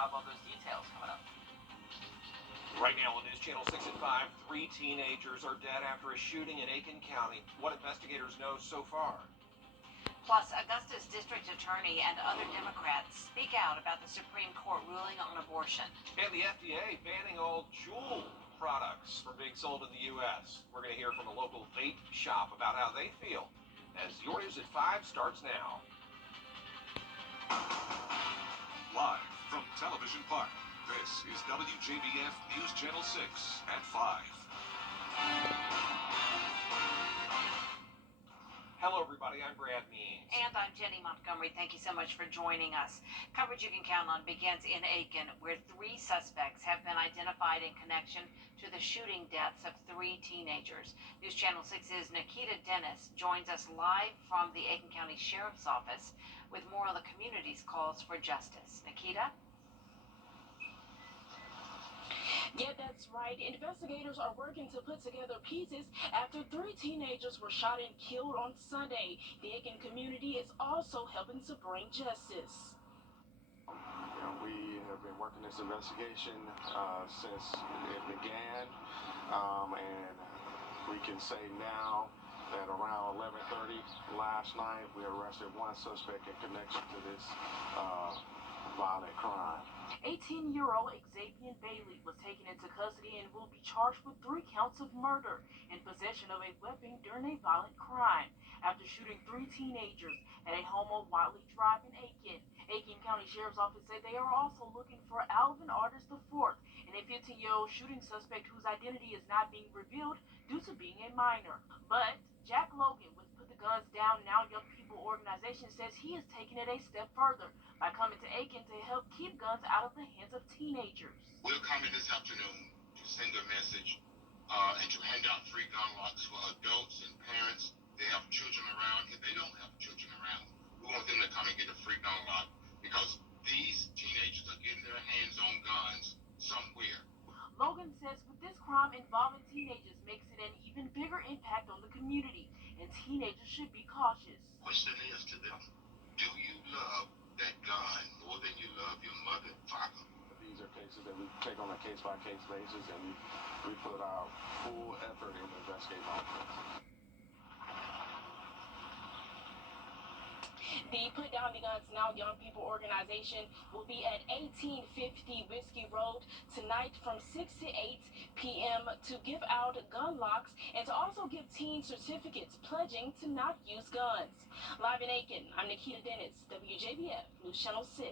have all those details coming up. Right now on News Channel 6 at 5, 3 teenagers are dead after a shooting in Aitkin County. What investigators know so far. Plus, Augusta's district attorney and other Democrats speak out about the Supreme Court ruling on abortion. And the FDA banning all Juul products from being sold in the U.S. We're going to hear from a local vape shop about how they feel as Your News at 5 starts now. Live from Television Park, this is Wjbf News Channel 6 at 5. Hello, everybody. I'm Brad Means. And I'm Jenny Montgomery. Thank you so much for joining us. Coverage you can count on begins in Aitkin, where 3 suspects have been identified in connection to the shooting deaths of 3 teenagers. News Channel 6's Nikita Dennis joins us live from the Aitkin County Sheriff's Office with more on the community's calls for justice. Nikita? Yeah, that's right. Investigators are working to put together pieces after 3 teenagers were shot and killed on Sunday. The Aitkin community is also helping to bring justice. We have been working this investigation since it began, and we can say now that around 11:30 last night, we arrested 1 suspect in connection to this violent crime. 18-year-old Xavier Bailey was taken into custody and will be charged with 3 counts of murder and possession of a weapon during a violent crime after shooting 3 teenagers at a home on Wiley Drive in Aitkin. Aitkin County Sheriff's Office said they are also looking for Alvin Artis IV, and a 15-year-old shooting suspect whose identity is not being revealed due to being a minor. But Jack Logan with Put the Guns Down Now Young People organization says he is taking it a step further by coming to Aitkin to help keep guns out of the hands of teenagers. We're coming this afternoon to send a message and to hand out free gun locks for adults and parents. They have children around. If they don't have children around, we want them to come and get a free gun lock because these teenagers are getting their hands on guns somewhere. Logan says with this crime involving teenagers makes it an even bigger impact on the community, and teenagers should be cautious. Question is to them, do you love that gun more than you love your mother and father? These are cases that we take on a case-by-case basis, and we put our full effort into investigating all of this. The Put Down the Guns Now Young People organization will be at 1850 Whiskey Road tonight from 6 to 8 p.m. to give out gun locks and to also give teen certificates pledging to not use guns. Live in Aitkin, I'm Nikita Dennis, Wjbf News Channel 6.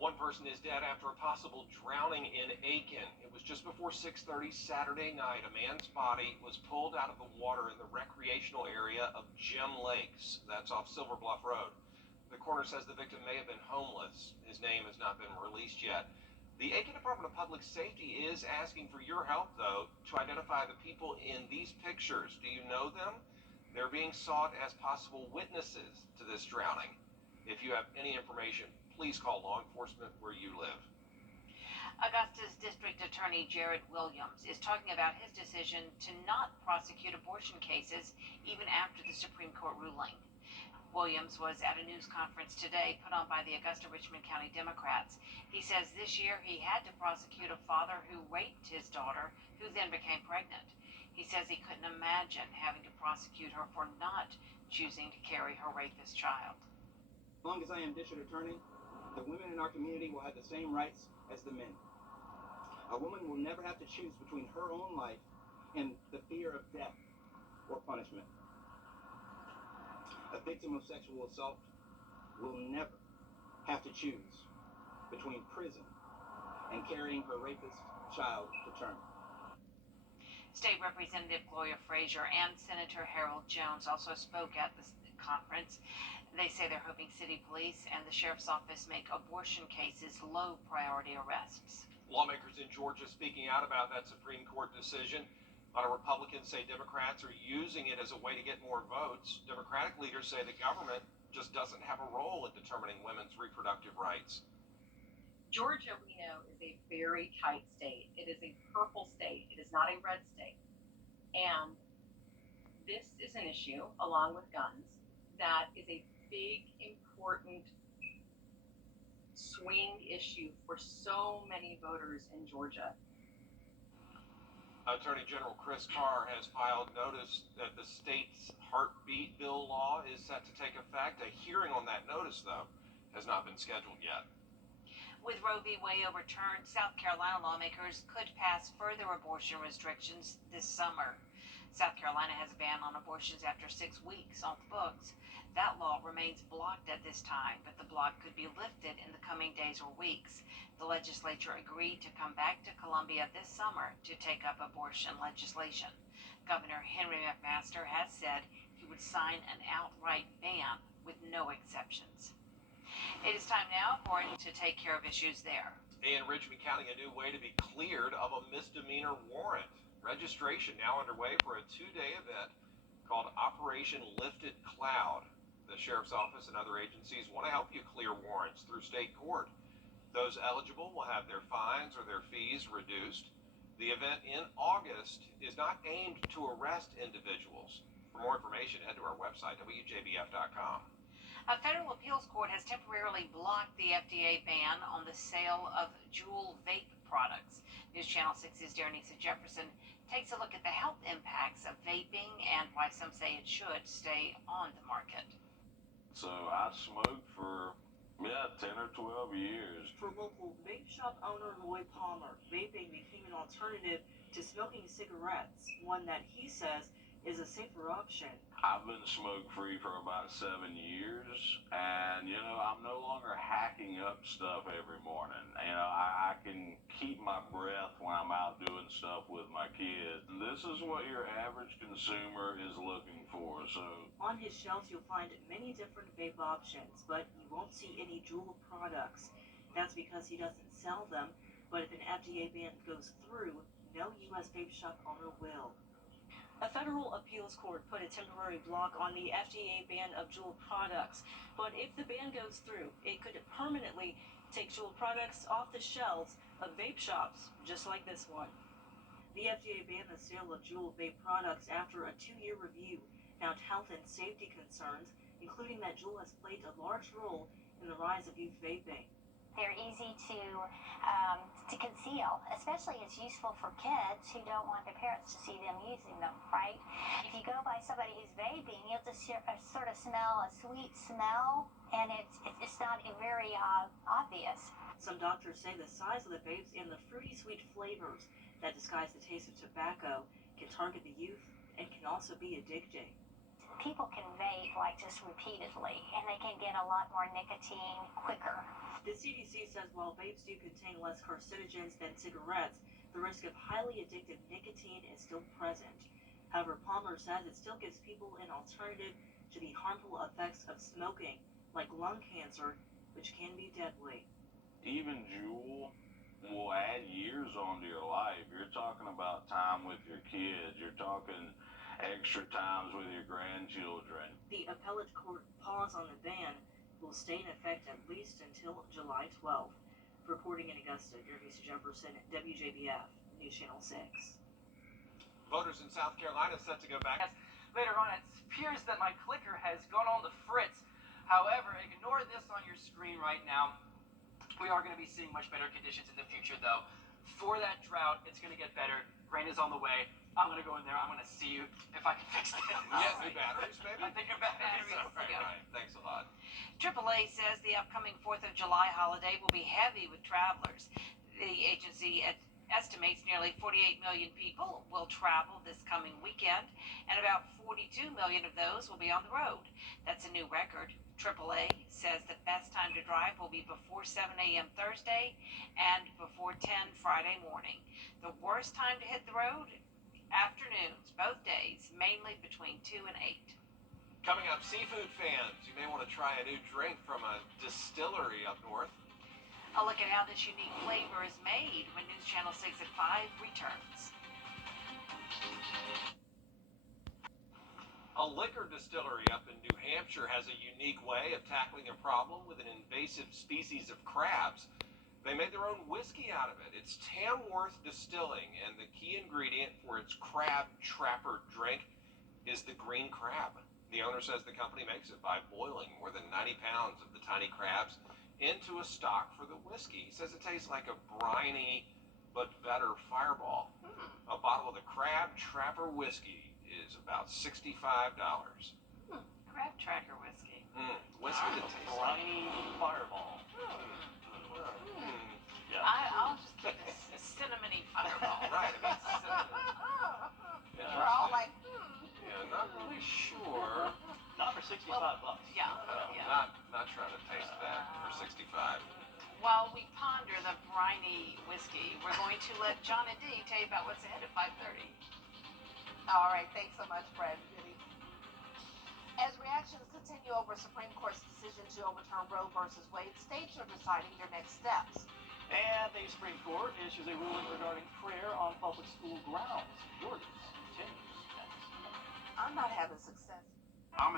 1 person is dead after a possible drowning in Aitkin. It was just before 6:30 Saturday night. A man's body was pulled out of the water in the recreational area of Gem Lakes. That's off Silver Bluff Road. The coroner says the victim may have been homeless. His name has not been released yet. The Aitkin Department of Public Safety is asking for your help, though, to identify the people in these pictures. Do you know them? They're being sought as possible witnesses to this drowning. If you have any information, please call law enforcement where you live. Augusta's District Attorney Jared Williams is talking about his decision to not prosecute abortion cases even after the Supreme Court ruling. Williams was at a news conference today put on by the Augusta-Richmond County Democrats. He says this year he had to prosecute a father who raped his daughter, who then became pregnant. He says he couldn't imagine having to prosecute her for not choosing to carry her rapist child. As long as I am district attorney, the women in our community will have the same rights as the men. A woman will never have to choose between her own life and the fear of death or punishment. A victim of sexual assault will never have to choose between prison and carrying her rapist child to term. State Representative Gloria Frazier and Senator Harold Jones also spoke at the conference. They say they're hoping city police and the sheriff's office make abortion cases low priority arrests. Lawmakers in Georgia speaking out about that Supreme Court decision. A lot of Republicans say Democrats are using it as a way to get more votes. Democratic leaders say the government just doesn't have a role in determining women's reproductive rights. Georgia, we know, is a very tight state. It is a purple state. It is not a red state. And this is an issue, along with guns, that is a big, important swing issue for so many voters in Georgia. Attorney General Chris Carr has filed notice that the state's heartbeat bill law is set to take effect. A hearing on that notice, though, has not been scheduled yet. With Roe v. Wade overturned, South Carolina lawmakers could pass further abortion restrictions this summer. South Carolina has a ban on abortions after 6 weeks on the books. That law remains blocked at this time, but the block could be lifted in the coming days or weeks. The legislature agreed to come back to Columbia this summer to take up abortion legislation. Governor Henry McMaster has said he would sign an outright ban with no exceptions. It is time now for it to take care of issues there. In Richmond County, a new way to be cleared of a misdemeanor warrant. Registration now underway for a 2-day event called Operation Lifted Cloud. The Sheriff's Office and other agencies want to help you clear warrants through state court. Those eligible will have their fines or their fees reduced. The event in August is not aimed to arrest individuals. For more information, head to our website, Wjbf.com. A federal appeals court has temporarily blocked the FDA ban on the sale of Juul vape products. News Channel 6's Darrenisa Jefferson takes a look at the health impacts of vaping and why some say it should stay on the market. So I smoked for 10 or 12 years. For local vape shop owner Lloyd Palmer, vaping became an alternative to smoking cigarettes, one that he says is a safer option. I've been smoke-free for about 7 years, and, I'm no longer hacking up stuff every morning. I can keep my breath when I'm out doing stuff with my kids. This is what your average consumer is looking for, so. On his shelves, you'll find many different vape options, but you won't see any Juul products. That's because he doesn't sell them, but if an FDA ban goes through, no U.S. vape shop owner will. A federal appeals court put a temporary block on the FDA ban of Juul products, but if the ban goes through, it could permanently take Juul products off the shelves of vape shops, just like this one. The FDA banned the sale of Juul vape products after a 2-year review found health and safety concerns, including that Juul has played a large role in the rise of youth vaping. They're easy to conceal, especially it's useful for kids who don't want their parents to see them using them, right? If you go by somebody who's vaping, you'll just sort of smell a sweet smell, and it's not very obvious. Some doctors say the size of the vapes and the fruity sweet flavors that disguise the taste of tobacco can target the youth and can also be addicting. People can vape just repeatedly, and they can get a lot more nicotine quicker. The CDC says while vapes do contain less carcinogens than cigarettes, the risk of highly addictive nicotine is still present. However, Palmer says it still gives people an alternative to the harmful effects of smoking, like lung cancer, which can be deadly. Even Juul will add years onto your life. You're talking about time with your kids. You're talking extra times with your grandchildren. The appellate court pause on the ban will stay in effect at least until July 12th. Reporting in Augusta, Darrenisa Jefferson, WJBF, News Channel 6. Voters in South Carolina set to go back. Later on, it appears that my clicker has gone on the fritz. However, ignore this on your screen right now. We are going to be seeing much better conditions in the future, though. For that drought, it's going to get better. Rain is on the way. I'm going to go in there. I'm going to see you if I can fix it. Yeah, new batteries, maybe? I think your batteries. Right. Thanks a lot. AAA says the upcoming 4th of July holiday will be heavy with travelers. The agency estimates nearly 48 million people will travel this coming weekend, and about 42 million of those will be on the road. That's a new record. AAA says the best time to drive will be before 7 a.m. Thursday and before 10 Friday morning. The worst time to hit the road? Afternoons, both days, mainly between 2 and 8. Coming up, seafood fans, you may want to try a new drink from a distillery up north. A look at how this unique flavor is made when News Channel 6 at 5 returns. A liquor distillery up in New Hampshire has a unique way of tackling a problem with an invasive species of crabs. They made their own whiskey out of it. It's Tamworth Distilling, and the key ingredient for its crab trapper drink is the green crab. The owner says the company makes it by boiling more than 90 pounds of the tiny crabs into a stock for the whiskey. He says it tastes like a briny but better Fireball. A bottle of the Crab Trapper whiskey is about $65. Crab Tracker whiskey. Whiskey that tastes like briny Fireball. Yeah. I'll just keep this cinnamony Fireball. Right, I mean, cinnamon. We're all like, Yeah, not really sure. Not for $65. Yeah, No, yeah. not trying to taste that for 65. While we ponder the briny whiskey, we're going to let John and Dee tell you about what's ahead at 5:30. all right, thanks so much, Brad and Judy. As reactions continue over Supreme Court's decision to overturn Roe versus Wade, states are deciding their next steps. And the Supreme Court issues a ruling regarding prayer on public school grounds. Georgia's continues next. I'm not having success